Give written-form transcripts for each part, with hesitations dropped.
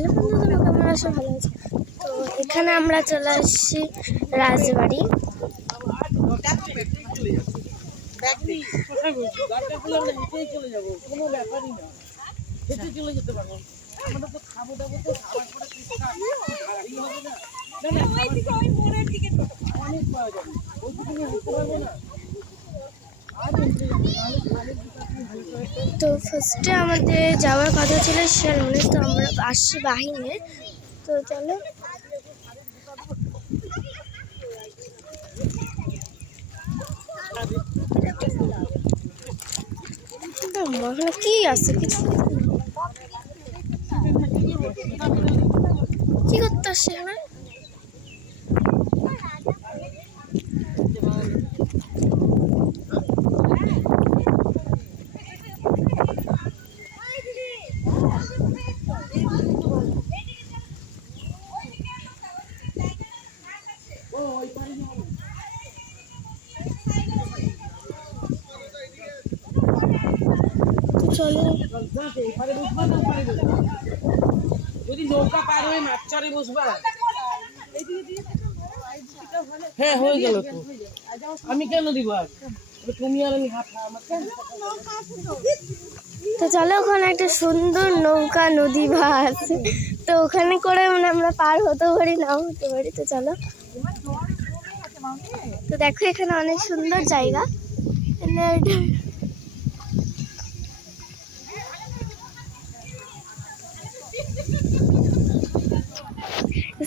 Hello বন্ধুরা, কেমন আছো? ভালো আছে। তো এখানে আমরা চলে আসছি রাজবাড়ি। তো ফার্স্টে আমাদের যাওয়ার কথা ছিল শিয়ালমনে, তো আমরা আসছি বাহিনে। তো চলো কি আছে, কিছু কি করতে আসছে এখানে? চলো যদি নৌকা পার হয়ে মাছচারে বসবা। হ্যাঁ হয়ে গেল তো, আমি কেন দিব আর তুমি আর আমি হাত। তো চলো, ওখানে একটা সুন্দর নৌকা নদী ভাস, তো ওখানে করে মানে আমরা পার হতেও পারি নাও হতে পারি। তো চলো, তো দেখো এখানে অনেক সুন্দর জায়গা।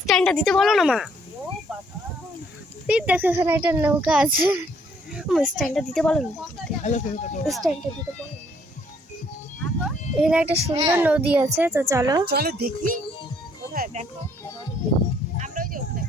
স্ট্যান্ডটা দিতে বলো না মা। দেখো এখানে একটা নৌকা আছে, স্ট্যান্ডটা দিতে বলো না, স্ট্যান্ডটা দিতে বলো। এখানে একটা সুন্দর নদী আছে, তো চলো চলো দেখি কোথায়। দেখো আমরা ওই যে ওখানে।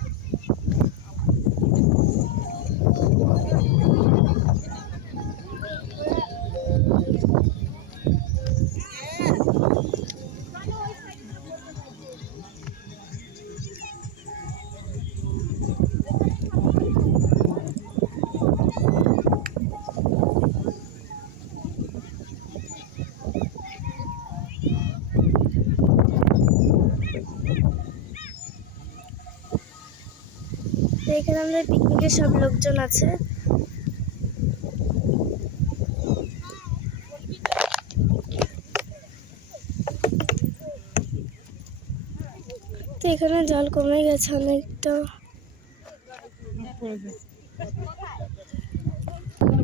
তো এখানে আমাদের পিকনিকের সব লোকজন আছে। তো এখানে জল কমে গেছে অনেকটা।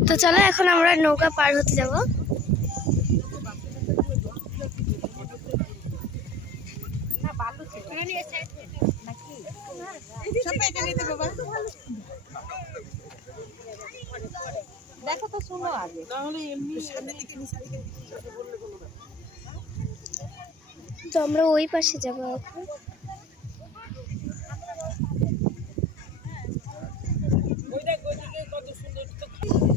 তো চলো এখন আমরা নৌকা পার হতে যাব। দেখো তো, শোনো আগে তাহলে এমনি সামনে দিকে তো আমরা ওই পাশে যাব এখন।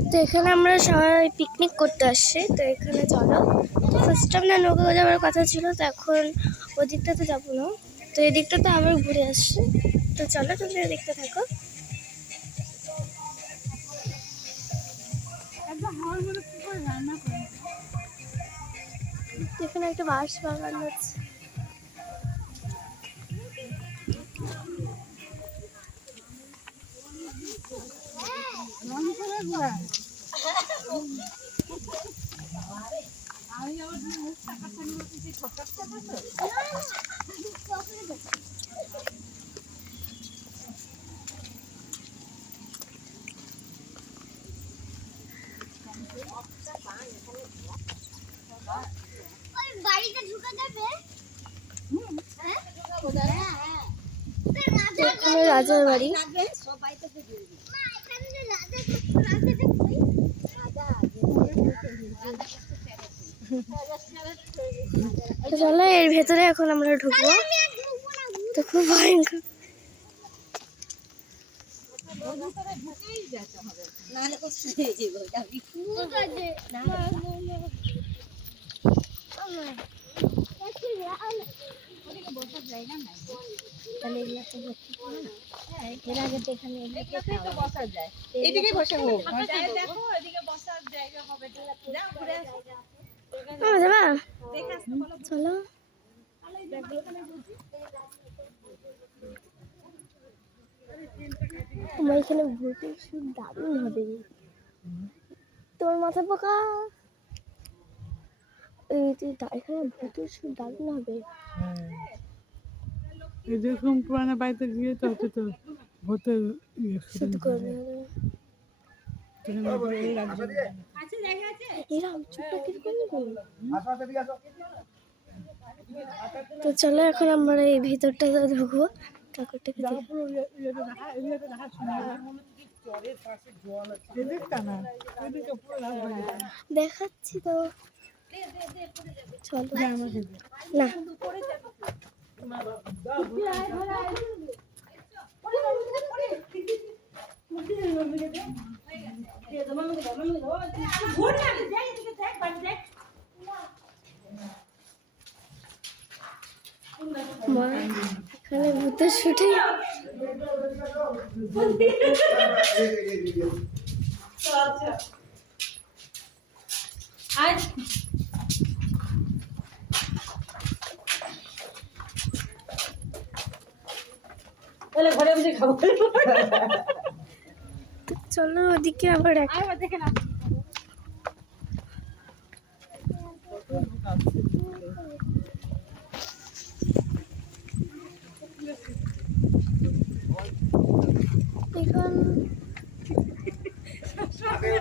তো এখানে আমরা সবাই পিকনিক করতে আসছি। তো এখানে চলো, তো ফার্স্ট আমরা নৌকা যাওয়ার কথা ছিল, তো এখন ওদিকটাতে যাবো না, তো এদিকটাতে আবার ঘুরে আসছি। তো চলো তুমি দেখতে থাকো। এখানে একটা বাঁশ বাগান আছে। এখানে রাজার বাড়ি। তো চলো এর ভেতরে এখন আমরা ঢুকবো। তো খুব ভয়ঙ্কর। এইদিকে বসে হোক। চলো আমার এখানে ভূতের শুট দারুণ হবে। তোর মাথা পোকা, এখানে ভূতের শুট দারুণ হবে। এরকম পুরানো বাড়িতে গিয়ে তো হচ্ছে তো ভূতের শুট করবে এরা চুপটা কিরকম করবে। তো চলো এখন আমরা এই ভিতরটা ঢুকবো, ঠাকুরটাকে দেখবো। দেখাচ্ছি তো, চলো না মা, এখানে ভূতের শুটে ঘরে বসে খাবো। চলো ওদিকে আবার দেখে না।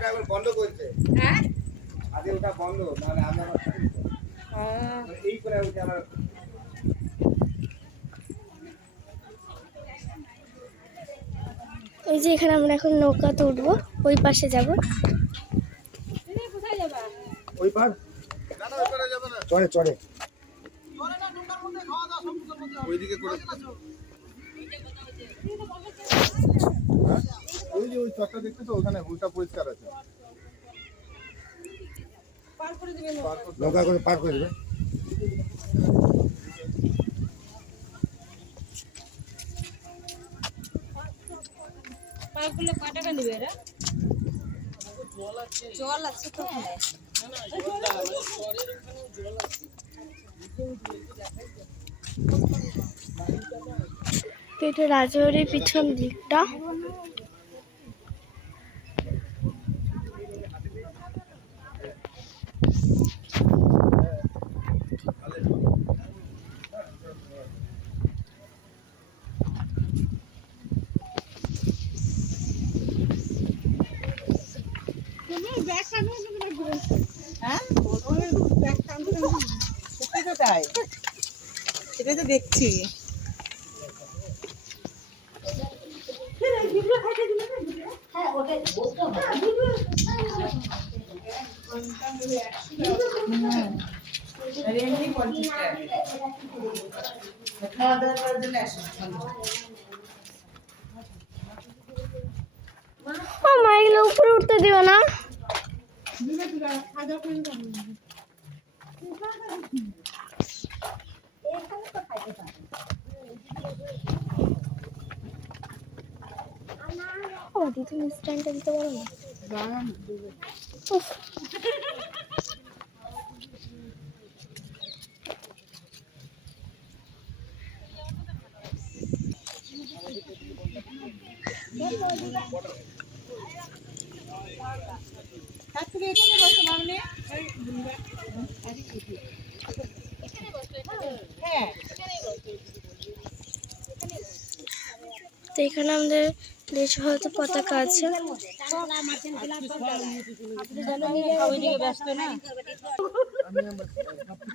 এখন বন্ধ করছে, হ্যাঁ আগে ওটা বন্ধ, নাহলে আমি আবার এই করে ওটা আমার এই যে এখানে আমরা এখন নৌকাতে উঠবো, ওই পাশে যাব। ওই পার না না ওই পারে যাবে না, চড়ে চড়ে ওইদিকে করে ওই যে ওই চটটা দেখতে তো ওখানে উল্টা পরিষ্কার আছে, নৌকা করে পার করে দেবে। জল আছে তো এটা রাজবাড়ির পিছন দিকটা। তাই সেটাই তো দেখছি। খাওয়া দাওয়া করার জন্য আসো। মা এগুলো উপরে উঠতে দিও না। ও দিদি স্ট্যান্ডটা দিতে পারো না? উফ। তো এখানে আমাদের দেশ ভারতের পতাকা আছে। আমি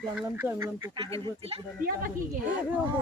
জানলাম তো আমি বলবো